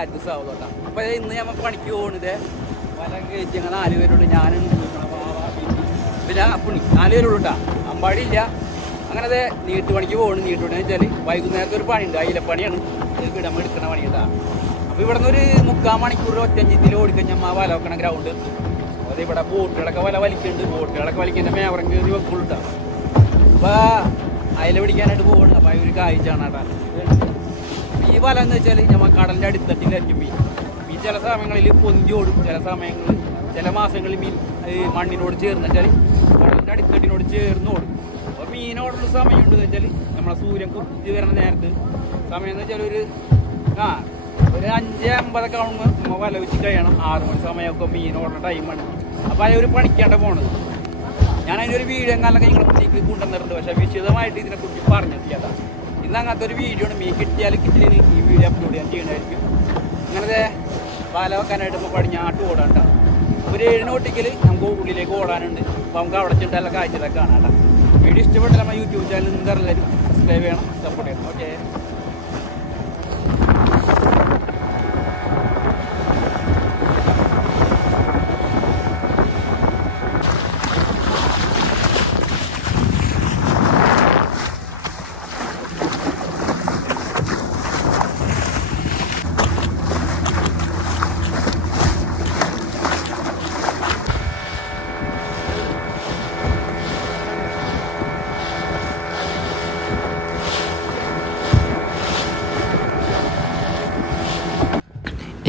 ആർക്ക് സാവൂട്ടാ. അപ്പോൾ ഇന്ന് നമ്മൾ പണിക്ക് പോകുന്നത് പല കയറ്റി ഞങ്ങൾ 4 പേരുണ്ട്. ഞാനുണ്ട്, പിന്നെ പുണി 4 പേരുള്ളൂ കേട്ടോ. അമ്പാടി ഇല്ല. അങ്ങനെ അതെ നീട്ടുപണിക്ക് പോകുന്നു. നീട്ടുപണിന്ന് വെച്ചാൽ വൈകുന്നേരത്തെ ഒരു പണിയുണ്ട്, അയിലപ്പണിയാണ്. ഇടം എടുക്കണ പണി കേട്ടോ. അപ്പോൾ ഇവിടെ നിന്ന് ഒരു 3/4 മണിക്കൂർ ഒറ്റഞ്ചിത്തിൽ ഓടിക്കഴിഞ്ഞാൽ വല വെക്കണ ഗ്രൗണ്ട് എത്തും. അത് ഇവിടെ ബോട്ടുകളൊക്കെ വല വലിക്കുന്നുണ്ട്. ബോട്ടുകളൊക്കെ വലിക്കുന്ന മേവറം കയറി വെക്കുള്ളൂ കേട്ടോ. അപ്പോൾ അയില പിടിക്കാനായിട്ട് പോകുന്നു. അപ്പോൾ ഒരു കാഴ്ചയാണ് കേട്ടോ. ഈ വല എന്ന് വെച്ചാൽ നമ്മൾ കടലിൻ്റെ അടിത്തട്ടിലായിരിക്കും മീൻ. ചില സമയങ്ങളിൽ പൊന്തി ഓടും, ചില മാസങ്ങളിൽ മീൻ മണ്ണിനോട് ചേർന്ന് വെച്ചാൽ കടലിൻ്റെ അടിത്തട്ടിനോട് ചേർന്ന് ഓടും. അപ്പോൾ മീനോടുള്ള സമയമുണ്ട് വെച്ചാൽ നമ്മളെ സൂര്യൻ കുത്തി വരുന്ന നേരത്ത് സമയം എന്ന് വെച്ചാൽ ഒരു 5:50 ആകുമ്പോൾ നമ്മൾ വല വെച്ച് കഴിയണം. 6 മണി സമയമൊക്കെ മീനോടുന്ന ടൈമാണ്. അപ്പോൾ അതിനൊരു പണിക്കാണ്ട പോണത്. ഞാൻ അതിൻ്റെ ഒരു വീഡിയോ കാലൊക്കെ നിങ്ങളുടെ മുന്നിലേക്ക് കൊണ്ടുവന്നിട്ടുണ്ട്. പക്ഷേ വിശദമായിട്ട് ഇതിനെക്കുറിച്ച് പറഞ്ഞിട്ടില്ല. ഇന്ന് അങ്ങനത്തെ ഒരു വീഡിയോ ആണ്. മീൻ കിട്ടിയാൽ കിട്ടിയാൽ ഈ വീഡിയോ അപ്ലോഡ് ചെയ്യാൻ ചെയ്യണമായിരിക്കും. അങ്ങനത്തെ വല വെക്കാനായിട്ട് ഇപ്പോൾ പടിഞ്ഞാട്ട് ഓടാണ്ട. ഒരു 7 നോട്ടിക്കൽ നമുക്ക് ഉള്ളിലേക്ക് ഓടാനുണ്ട്. അപ്പോൾ നമുക്ക് അവിടെ ചെന്നിട്ട് എല്ലാ കാഴ്ചകളൊക്കെ കാണാം കേട്ടോ. വീഡിയോ ഇഷ്ടപ്പെട്ടാൽ നമ്മൾ യൂട്യൂബ് ചാനൽ എല്ലാവരും സബ്സ്ക്രൈബ് ചെയ്യണം, സപ്പോർട്ട് ചെയ്യണം. ഓക്കെ.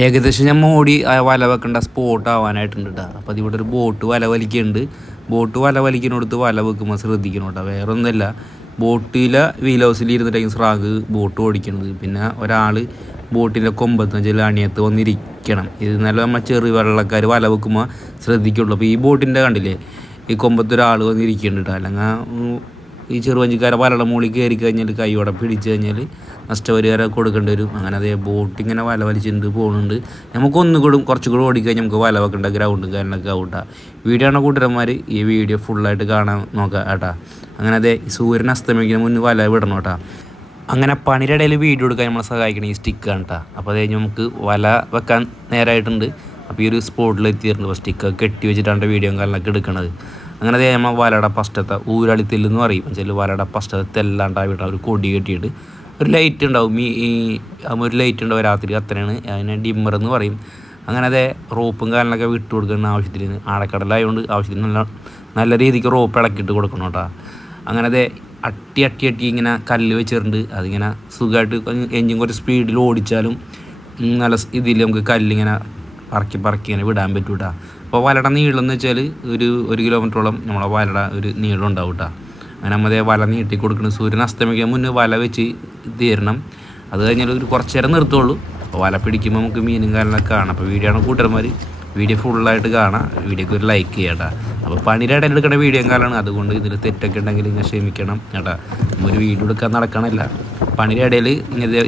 ഏകദേശം ഞാൻ മോടി വല വെക്കേണ്ട സ്പോട്ട് ആവാനായിട്ടുണ്ട് കേട്ടോ. അപ്പോൾ അതിവിടെ ഒരു ബോട്ട് വല വലിക്കുന്നുണ്ട്. ബോട്ട് വല വലിക്കുന്നിടത്ത് വല വെക്കുമ്പോൾ ശ്രദ്ധിക്കണം കേട്ടോ. വേറെ ഒന്നുമില്ല, ബോട്ടിലെ വീൽ ഹൗസിൽ ഇരുന്നിട്ടായിരിക്കും സ്രാഗ് ബോട്ട് ഓടിക്കുന്നത്. പിന്നെ ഒരാൾ ബോട്ടിൻ്റെ കൊമ്പത്ത് വെച്ചാൽ അണിയത്ത് വന്നിരിക്കണം. ഇത് നല്ല നമ്മൾ ചെറിയ വെള്ളക്കാർ വല വെക്കുമ്പോൾ ശ്രദ്ധിക്കുള്ളൂ. അപ്പോൾ ഈ ബോട്ടിൻ്റെ കണ്ടില്ലേ, ഈ കൊമ്പത്ത് ഒരാൾ വന്നിരിക്കുന്നുണ്ട് കേട്ടോ. അല്ലെങ്കിൽ ഈ ചെറുവഞ്ചിക്കാരെ വലയുടെ മുകളിൽ കയറി കഴിഞ്ഞാൽ കൈയോടെ പിടിച്ച് കഴിഞ്ഞാൽ നഷ്ടപരിഹാരം കൊടുക്കേണ്ടി വരും. അങ്ങനെ അതേ ബോട്ട് ഇങ്ങനെ വല വലിച്ചിട്ട് പോകുന്നുണ്ട്. നമുക്കൊന്നുകൂടും കുറച്ചുകൂടി ഓടിക്കഴിഞ്ഞാൽ നമുക്ക് വല വെക്കേണ്ട ഗ്രൗണ്ടും കാര്യങ്ങളൊക്കെ ആവട്ടാ. വീഡിയോ ആണ് കൂട്ടുകാരന്മാർ, ഈ വീഡിയോ ഫുള്ളായിട്ട് കാണാൻ നോക്കാം കേട്ടാ. അങ്ങനെ അതേ സൂര്യൻ അസ്തമിക്കുന്ന മുന്നേ വല വിടണം കേട്ടാ. അങ്ങനെ പണിയുടെ ഇടയിൽ വീഡിയോ എടുക്കാൻ നമ്മളെ സഹായിക്കണം ഈ സ്റ്റിക്കാണ് കേട്ടോ. അപ്പോൾ അത് കഴിഞ്ഞ് നമുക്ക് വല വെക്കാൻ നേരമായിട്ടുണ്ട്. അപ്പോൾ ഈ ഒരു സ്പോട്ടിൽ എത്തിയിട്ടുണ്ട്. അപ്പോൾ സ്റ്റിക്കൊക്കെ കെട്ടി വെച്ചിട്ടാണ് വീഡിയോ കാര്യങ്ങളൊക്കെ എടുക്കണത്. അങ്ങനെ അതേ നമ്മൾ വലയുടെ ഫസ്റ്റത്തെ ഊരാളിത്തെല്ലെന്ന് പറയും. വെച്ചാൽ വലയുടെ ഫസ്റ്റത്തെ തെല്ലാണ്ടാവിട്ട ഒരു കൊടി കെട്ടിയിട്ട് ഒരു ലൈറ്റ് ഉണ്ടാവും. ഒരു ലൈറ്റ് ഉണ്ടാവും രാത്രി കത്തനാണ്, അതിനെ ഡിമ്മർ എന്ന് പറയും. അങ്ങനെ അതേ റോപ്പും കാര്യങ്ങളൊക്കെ വിട്ട് കൊടുക്കുന്ന ആവശ്യത്തിന് ആഴക്കടലായതുകൊണ്ട് ആവശ്യത്തിന് നല്ല രീതിക്ക് റോപ്പ് ഇളക്കിയിട്ട് കൊടുക്കണം കേട്ടോ. അങ്ങനെ അതേ അട്ടി ഇങ്ങനെ കല്ല് വെച്ചിട്ടുണ്ട്. അതിങ്ങനെ സുഖമായിട്ട് എഞ്ചിൻ കുറച്ച് സ്പീഡിൽ ഓടിച്ചാലും നല്ല ഇതിൽ നമുക്ക് കല്ലിങ്ങനെ പറക്കി ഇങ്ങനെ വിടാൻ പറ്റും കേട്ടോ. അപ്പോൾ വലയുടെ നീളം എന്ന് വെച്ചാൽ ഒരു 1 കിലോമീറ്ററോളം നമ്മളെ വലയുടെ ഒരു നീളം ഉണ്ടാവും കേട്ടോ. അങ്ങനെ നമ്മൾ വല നീട്ടി കൊടുക്കണം. സൂര്യൻ അസ്തമിക്കാൻ മുന്നേ വല വെച്ച് തീരണം. അത് കഴിഞ്ഞാൽ ഒരു കുറച്ച് നേരം നിർത്തുള്ളൂ. അപ്പോൾ വല പിടിക്കുമ്പോൾ നമുക്ക് മീനും കാര്യങ്ങളൊക്കെ കാണാം. അപ്പോൾ വീഡിയോ ആണ് കൂട്ടുകാരന്മാർ, വീഡിയോ ഫുള്ളായിട്ട് കാണാം. വീഡിയോക്ക് ഒരു ലൈക്ക് ചെയ്യട്ടാ. അപ്പോൾ പണിയുടെ ഇടയിൽ എടുക്കേണ്ട വീഡിയോ കാലാണ്, അതുകൊണ്ട് ഇതിൽ തെറ്റൊക്കെ ഉണ്ടെങ്കിൽ ഇങ്ങനെ ക്ഷമിക്കണം ചേട്ടാ. ഒരു വീഡിയോ എടുക്കാൻ നടക്കണമില്ല. പണിയുടെ ഇടയിൽ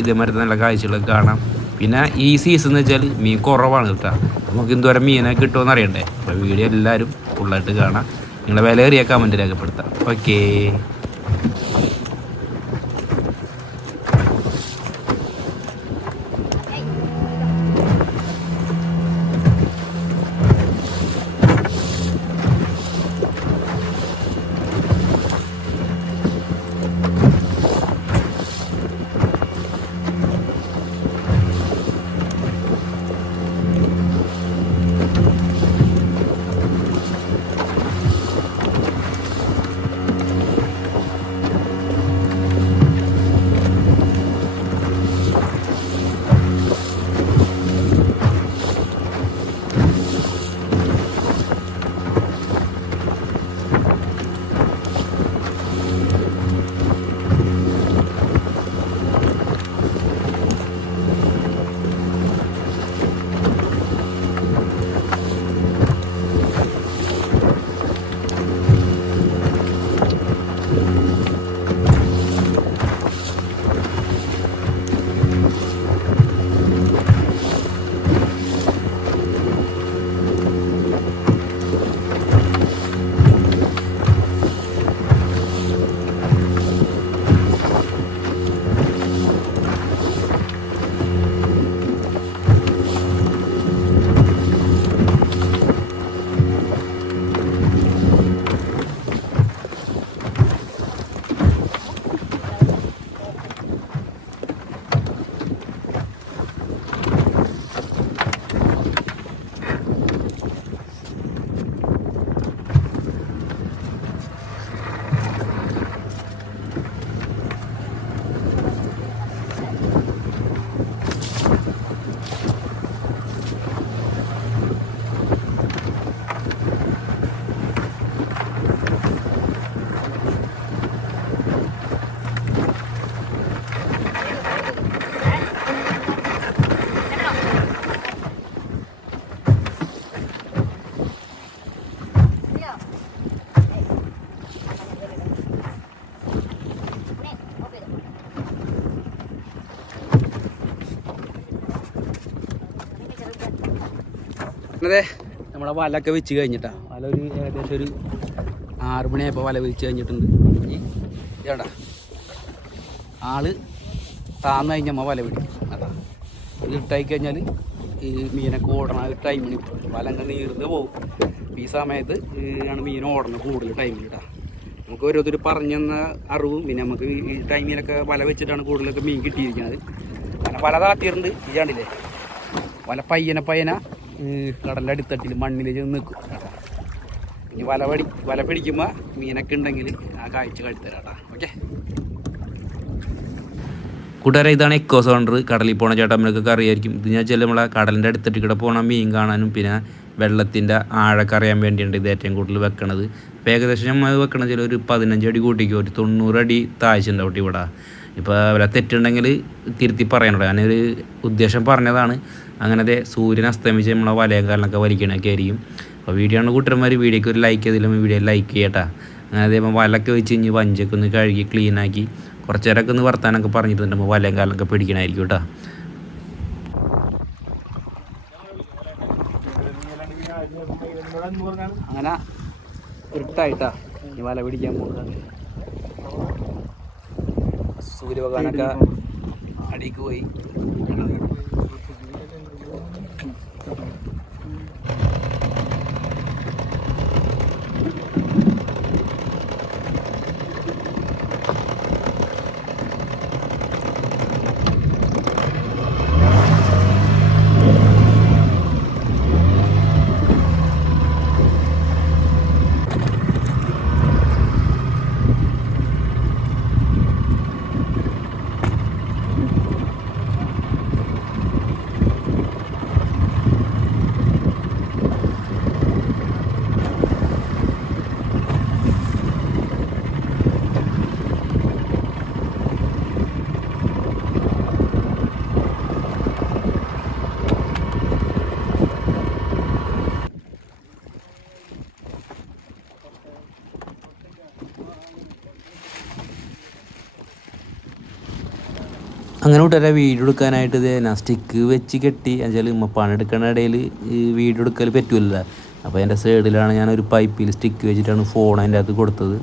ഇതേമാതിരി നല്ല കാഴ്ചകളൊക്കെ കാണാം. പിന്നെ ഈ സീസൺ എന്ന് വെച്ചാൽ മീൻ കുറവാണ് കേട്ടോ. നമുക്ക് എന്തോരം മീനെ കിട്ടുമെന്ന് അറിയണ്ടേ. അപ്പോൾ വീഡിയോ എല്ലാവരും ഫുള്ളായിട്ട് കാണാം. നിങ്ങളുടെ വിലയേറിയ കമൻറ്റ് രേഖപ്പെടുത്താം. ഓക്കേ. അങ്ങനെ നമ്മളെ വലയൊക്കെ വെച്ച് കഴിഞ്ഞിട്ടാ. വല ഒരു ഏകദേശം ഒരു 6 മണിയായപ്പോൾ വല വെച്ച് കഴിഞ്ഞിട്ടുണ്ട്. ഇനി ചേട്ടാ ആള് താന്ന് കഴിഞ്ഞാൽ വല പിടിക്കും. അതാ ഇത് ഇട്ടായി കഴിഞ്ഞാൽ ഈ മീനൊക്കെ ഓടണ ഒരു ടൈമിന് വല അങ്ങനെ നീർന്ന് പോകും. ഈ സമയത്ത് ആണ് മീൻ ഓടണം കൂടുതൽ ടൈമിൽ കേട്ടോ. നമുക്ക് ഓരോരുത്തർ പറഞ്ഞു തന്ന അറിവും പിന്നെ നമുക്ക് ഈ ടൈമിലൊക്കെ വല വെച്ചിട്ടാണ് കൂടുതലൊക്കെ മീൻ കിട്ടിയിരിക്കുന്നത്. കാരണം വല താത്തിയിട്ടുണ്ട്. ഈ കണ്ടില്ലേ വല പയ്യനെ കടലിൻ്റെ അടിത്തട്ടിൽ മണ്ണിൽ ചെന്ന് നിൽക്കും കേട്ടോ. ഇനി വല പിടിക്കുമ്പോൾ മീനൊക്കെ ഉണ്ടെങ്കിൽ ആ കാഴ്ച കാട്ടിത്തരാം കേട്ടോ. ഓക്കെ കൂട്ടുകാരെ, ഇതാണ് എക്കോ സൗണ്ടർ. കടലിൽ പോണ ചേട്ടന്മാർക്കൊക്കെ അറിയായിരിക്കും. ഇത് ഞാൻ ചില നമ്മളെ കടലിൻ്റെ അടുത്തിട്ട് കൂടെ പോകണം മീൻ കാണാനും പിന്നെ വെള്ളത്തിൻ്റെ ആഴൊക്കെ അറിയാൻ വേണ്ടിയുണ്ട് ഇത് ഏറ്റവും കൂടുതൽ വെക്കണത്. ഇപ്പോൾ ഏകദേശം നമ്മൾ വെക്കണത് ചില ഒരു 15 അടി കൂട്ടിക്കോ ഒരു 90 അടി താഴ്ചയുണ്ടാവും ഇവിടെ. ഇപ്പോൾ വല്ല തെറ്റുണ്ടെങ്കിൽ തിരുത്തി പറയണല്ലോ. ഞാനൊരു ഉദ്ദേശം പറഞ്ഞതാണ്. അങ്ങനത്തെ സൂര്യൻ അസ്തമിച്ച് നമ്മളെ വലയും കാലിനൊക്കെ വലിക്കണമൊക്കെ ആയിരിക്കും. അപ്പോൾ വീഡിയോ ആണ് കൂട്ടന്മാർ വീഡിയോക്ക് ഒരു ലൈക്ക് ചെയ്തില്ല വീഡിയോ ലൈക്ക് ചെയ്യട്ടാ. അങ്ങനെ അതേപോലെ വലൊക്കെ വെച്ച് കഴിഞ്ഞ് വഞ്ചൊക്കെ ഒന്ന് കഴുകി ക്ലീനാക്കി കുറച്ച് നേരമൊക്കെ ഒന്ന് വർത്താനൊക്കെ പറഞ്ഞിട്ടുണ്ടെങ്കിൽ വലയും കാലൊക്കെ പിടിക്കണമായിരിക്കും കേട്ടോ. അങ്ങനെ ഇരുട്ടായിട്ടാ ഈ വല പിടിക്കാൻ പോകുന്നത്. സൂര്യഭഗവാനൊക്കെ അടിക്ക് പോയി. അങ്ങനെ കൂട്ടുകാരെ വീഡിയോ എടുക്കാനായിട്ട് ഇത് ഞാൻ സ്റ്റിക്ക് വെച്ച് കെട്ടി എന്നുവെച്ചാൽ പണിയെടുക്കുന്ന ഇടയിൽ ഈ വീഡിയോ എടുക്കൽ പറ്റുമല്ലോ. അപ്പോൾ എൻ്റെ സൈഡിലാണ് ഞാനൊരു പൈപ്പിൽ സ്റ്റിക്ക് വെച്ചിട്ടാണ് ഫോൺ അതിൻ്റെ അകത്ത് കൊടുത്തത്.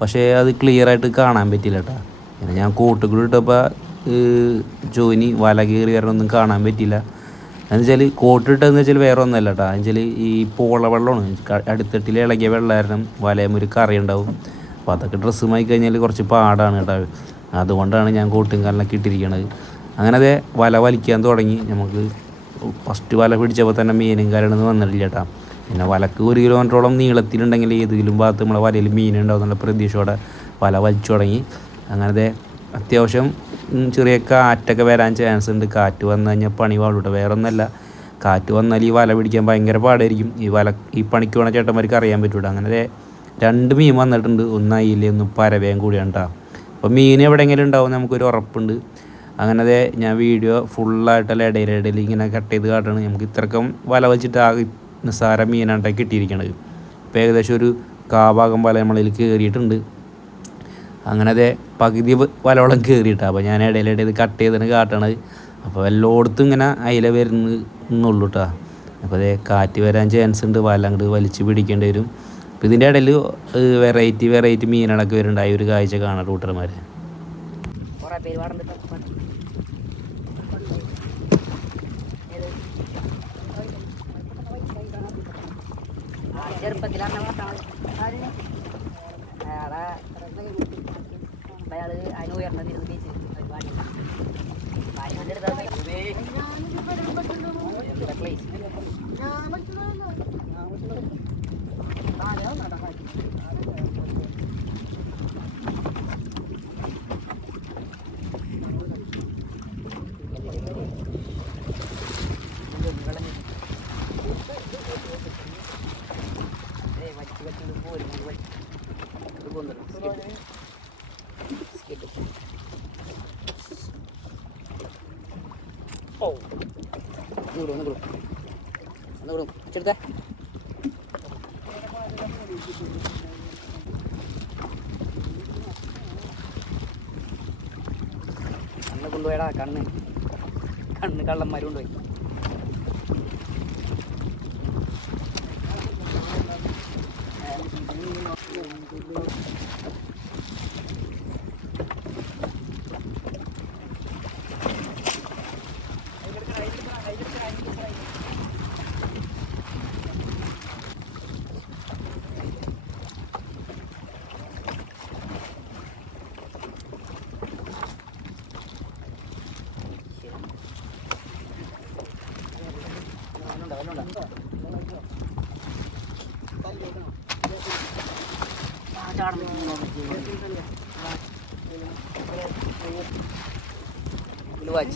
പക്ഷേ അത് ക്ലിയറായിട്ട് കാണാൻ പറ്റില്ല കേട്ടോ. പിന്നെ ഞാൻ കൂട്ടുകൂടി ഇട്ടപ്പോൾ ജോയിനി വല കയറി വരണമൊന്നും കാണാൻ പറ്റില്ല. എന്നുവെച്ചാൽ കോട്ടിട്ടെന്ന് വെച്ചാൽ വേറെ ഒന്നുമല്ല കേട്ടോ. എന്നുവെച്ചാൽ ഈ പോള വെള്ളമാണ് അടുത്തട്ടിൽ ഇളകിയ വെള്ളം കാരണം വലയും ഒരു കറി ഉണ്ടാവും. അപ്പോൾ അതൊക്കെ ഡ്രസ്സുമായി കഴിഞ്ഞാൽ കുറച്ച് പാടാണ് കേട്ടോ. അതുകൊണ്ടാണ് ഞാൻ കോട്ടും കാലിനൊക്കെ ഇട്ടിരിക്കണത്. അങ്ങനെ അതേ വല വലിക്കാൻ തുടങ്ങി. നമുക്ക് ഫസ്റ്റ് വല പിടിച്ചപ്പോൾ തന്നെ മീനും കാരണമൊന്നും വന്നിട്ടില്ല കേട്ടോ. പിന്നെ വലക്ക് 1 കിലോമീറ്ററോളം നീളത്തിലുണ്ടെങ്കിൽ ഏതെങ്കിലും ഭാഗത്ത് നമ്മളെ വലയിൽ മീനുണ്ടാവും എന്നുള്ള പ്രതീക്ഷയോടെ വല വലിച്ചു തുടങ്ങി. അങ്ങനത്തെ അത്യാവശ്യം ചെറിയ കാറ്റൊക്കെ വരാൻ ചാൻസ് ഉണ്ട്. കാറ്റ് വന്നു കഴിഞ്ഞാൽ പണി പാടും. വേറെ ഒന്നല്ല, കാറ്റ് വന്നാൽ ഈ വല പിടിക്കാൻ ഭയങ്കര പാടായിരിക്കും. ഈ പണിക്ക് വേണ ചേട്ടന്മാർക്ക് അറിയാൻ പറ്റൂല. അങ്ങനെ 2 മീൻ വന്നിട്ടുണ്ട്. ഒന്ന് അയില ഒന്ന് പരവയും കൂടിയാണ് കേട്ടോ. അപ്പോൾ മീൻ എവിടെയെങ്കിലും ഉണ്ടാവും നമുക്കൊരു ഉറപ്പുണ്ട്. അങ്ങനെ ഞാൻ വീഡിയോ ഫുള്ളായിട്ടല്ല ഇടയിൽ ഇങ്ങനെ കട്ട് ചെയ്ത് കാട്ടാണ്. നമുക്ക് ഇത്രക്കും വല വെച്ചിട്ട് ആകെ നിസ്സാര മീനാണ് കിട്ടിയിരിക്കണത്. ഇപ്പോൾ ഏകദേശം ഒരു കാഭാഗം വല നമ്മളിൽ കയറിയിട്ടുണ്ട്. അങ്ങനെ പകുതി വലയോളം കയറിയിട്ടാണ്. അപ്പോൾ ഞാൻ ഇടയിൽ കട്ട് ചെയ്താണ് കാട്ടണത്. അപ്പോൾ എല്ലായിടത്തും ഇങ്ങനെ അയില വരുന്നുള്ളൂ കേട്ടോ. അപ്പോൾ കാറ്റ് വരാൻ ചാൻസ് ഉണ്ട്. വല അങ്ങോട്ട് വലിച്ച് പിടിക്കേണ്ടി വരും. അപ്പോൾ ഇതിൻ്റെ ഇടയിൽ വെറൈറ്റി മീനുകളൊക്കെ വരുന്നുണ്ട്. ആ ഒരു കാഴ്ച കാണാം കൂട്ടർമാർ. കണ്ണ് കൊണ്ടുപോയടാ. കണ്ണ് കള്ളന്മാർ കൊണ്ടുപോയി.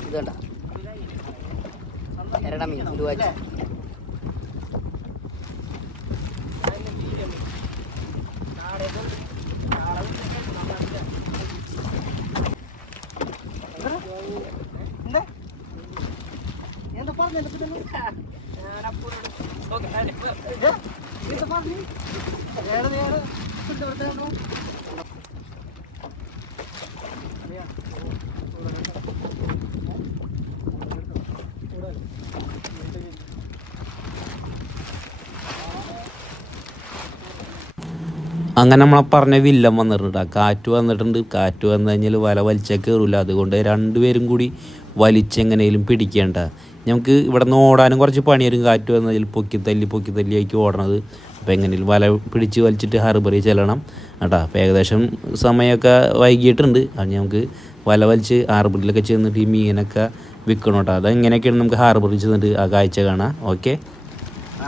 ഇതണ്ട എരട മീൻ ഉലുവാച്ച് അങ്ങനെ നമ്മളെ പറഞ്ഞ വില്ലൻ വന്നിട്ടുണ്ട്. കാറ്റ് വന്നിട്ടുണ്ട്. കാറ്റ് വന്നു കഴിഞ്ഞാൽ വല വലിച്ചാൽ കയറില്ല. അതുകൊണ്ട് രണ്ടുപേരും കൂടി വലിച്ചെങ്ങനെയും പിടിക്കേണ്ട. നമുക്ക് ഇവിടെ നിന്ന് ഓടാനും കുറച്ച് പണിയായിരുന്നു. കാറ്റ് വന്നു കഴിഞ്ഞാൽ പൊക്കി തല്ലി ആക്കി ഓടണത്. അപ്പോൾ എങ്ങനെയും വല പിടിച്ച് വലിച്ചിട്ട് ഹാർബറിൽ ചെല്ലണം കേട്ടോ. അപ്പോൾ ഏകദേശം സമയമൊക്കെ വൈകിയിട്ടുണ്ട്. അത് നമുക്ക് വല വലിച്ച് ഹാർബറിലൊക്കെ ചെന്നിട്ട് ഈ മീനൊക്കെ വിൽക്കണം കേട്ടോ. അതെങ്ങനെയൊക്കെയാണ് നമുക്ക് ഹാർബറിൽ ചെന്നിട്ട് ആ കാഴ്ച കാണാം. ഓക്കെ,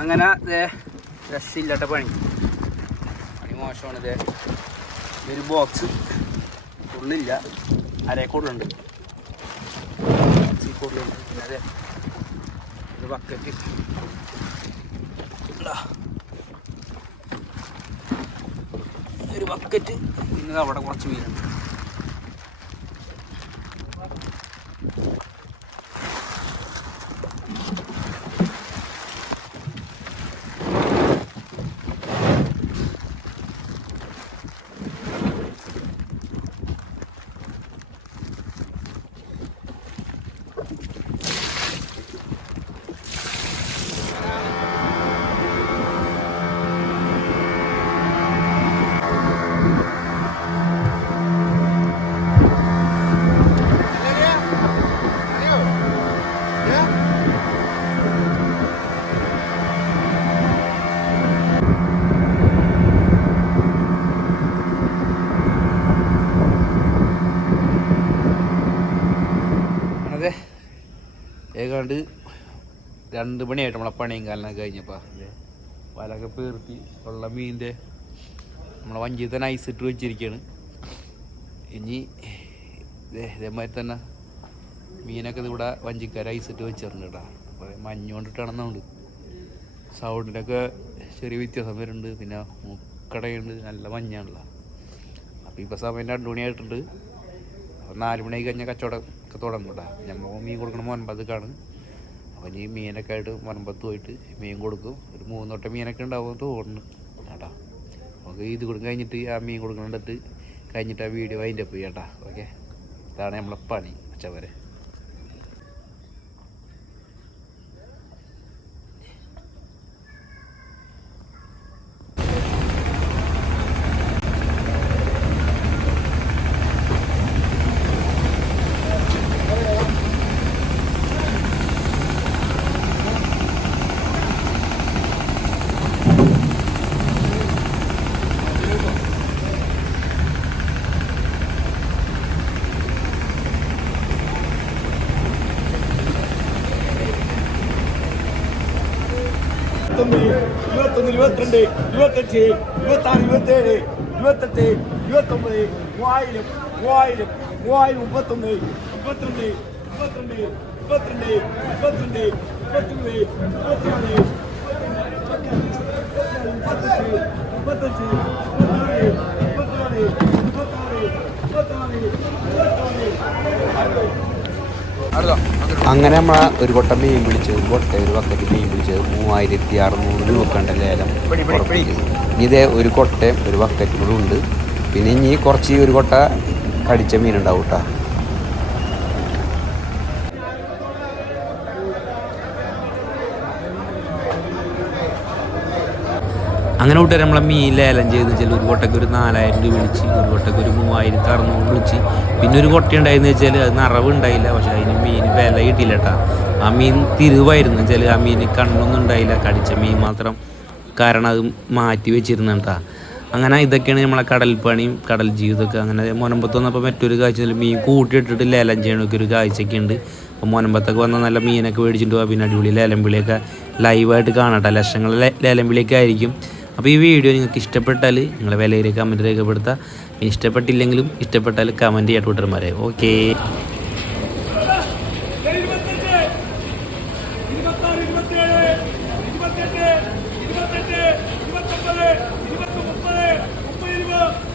അങ്ങനെ രസമില്ലാത്ത പണി മോശമാണിത്. ഒരു ബോക്സ് ഫുള്ളില്ല, അരക്കൂടുണ്ട്, കൂടുതലുണ്ട്. പിന്നെ അതെ ഒരു ബക്കറ്റ്, ഒരു ബക്കറ്റ്, പിന്നെ അവിടെ കുറച്ച് മീനുണ്ട്. ഏതാണ്ട് 2 മണിയായിട്ട് നമ്മളെ പണിയും കാലം കഴിഞ്ഞപ്പോൾ വലൊക്കെ പേർത്തി ഉള്ള മീനിൻ്റെ നമ്മളെ വഞ്ചിയിൽ തന്നെ ഐസ് ഇട്ട് വെച്ചിരിക്കുകയാണ്. ഇനി ഇതേമാതിരി തന്നെ മീനൊക്കെ ഇവിടെ വഞ്ചിക്കാർ ഐസ് ഇട്ട് വെച്ചിട്ടുണ്ട് കേട്ടോ. അപ്പോൾ മഞ്ഞ് കൊണ്ടിട്ടാണെന്നുണ്ട് സൗണ്ടിനൊക്കെ ചെറിയ വ്യത്യാസം വരുന്നുണ്ട്. പിന്നെ മുക്കടയുണ്ട്, നല്ല മഞ്ഞാണല്ലോ. അപ്പോൾ ഇപ്പോൾ സമയം 2 മണിയായിട്ടുണ്ട്. അപ്പോൾ 4 മണി കഴിഞ്ഞാൽ കച്ചവടം ഒക്കെ തുടങ്ങും കേട്ടോ. നമ്മൾ മീൻ കൊടുക്കണം മുൻപത്തേക്കാണ്. അപ്പോൾ ഈ മീനൊക്കെ ആയിട്ട് മുൻപത്ത് പോയിട്ട് മീൻ കൊടുക്കും. ഒരു 3 തൊട്ട് മീനൊക്കെ ഉണ്ടാവും തോന്നുന്നു കേട്ടോ. നമുക്ക് ഇത് കൊടുക്കും കഴിഞ്ഞിട്ട് ആ മീൻ കൊടുക്കുന്നിടത്ത് കഴിഞ്ഞിട്ട് ആ വീഡിയോ അതിൻ്റെ പോയി കേട്ടോ. ഓക്കെ, ഇതാണ് നമ്മളെ പണി ഉച്ചവരെ. ഇരുപത്തൊന്ന്, 22, 25, 26, 27, 28, 29, 3000, 3000, 3000, 31, 32, 32, 32, 32, 33, 34, 35, അങ്ങനെ നമ്മളെ ഒരു കൊട്ട മീൻ പിടിച്ചത്, ഒരു ബക്കറ്റ് മീൻ പിടിച്ചത് 3600 രൂപക്കണ്ട ലേലം. ഇതേ ഒരു കൊട്ടയും ഒരു ബക്കറ്റും കൂടെ ഉണ്ട്. പിന്നെ ഇനി കുറച്ച് ഒരു കൊട്ട കടിച്ച മീനുണ്ടാവും കേട്ടോ. അങ്ങനെ കൂട്ടുകാർ നമ്മളെ മീൻ ലേലം ചെയ്തെന്ന് വെച്ചാൽ ഒരു കൊട്ടയ്ക്ക് ഒരു 4000 രൂപ വിളിച്ച്, ഒരു കൊട്ടയ്ക്ക് ഒരു 3600 വിളിച്ച്. പിന്നെ ഒരു കൊട്ട ഉണ്ടായെന്ന് വെച്ചാൽ അത് നിറവ് ഉണ്ടായില്ല, പക്ഷേ അതിന് മീൻ വില കിട്ടിയില്ല കേട്ടോ. ആ മീൻ തിരിവായിരുന്നു വെച്ചാൽ ആ മീൻ കണ്ണൊന്നും ഉണ്ടായില്ല, കടിച്ച മീൻ മാത്രം, കാരണം അത് മാറ്റി വെച്ചിരുന്നു കേട്ടോ. അങ്ങനെ ഇതൊക്കെയാണ് നമ്മളെ കടൽപ്പണിയും കടൽ ജീവിതമൊക്കെ. അങ്ങനെ മുനമ്പത്ത് വന്നപ്പോൾ മറ്റൊരു കാഴ്ച മീൻ കൂട്ടിയിട്ടിട്ട് ലേലം ചെയ്യണമൊക്കെ ഒരു കാഴ്ചയൊക്കെ ഉണ്ട്. അപ്പോൾ മുനമ്പത്തൊക്കെ വന്നാൽ നല്ല മീനൊക്കെ മേടിച്ചിട്ട് പോകാം. പിന്നെ അടിപൊളി ലേലം വിളിയൊക്കെ ലൈവായിട്ട് കാണട്ടെ, ലക്ഷങ്ങൾ ലേലം വിളിയൊക്കെ ആയിരിക്കും. അപ്പോൾ ഈ വീഡിയോ നിങ്ങൾക്ക് ഇഷ്ടപ്പെട്ടാൽ നിങ്ങളെ വിലയേറിയ കമൻറ്റ് രേഖപ്പെടുത്തുക. ഇഷ്ടപ്പെട്ടില്ലെങ്കിലും ഇഷ്ടപ്പെട്ടാൽ കമൻറ്റ് ചെയ്യാൻ കൂട്ടർമാരെ. ഓക്കേ. ഇരുപത്തെട്ട് 28 29 30 31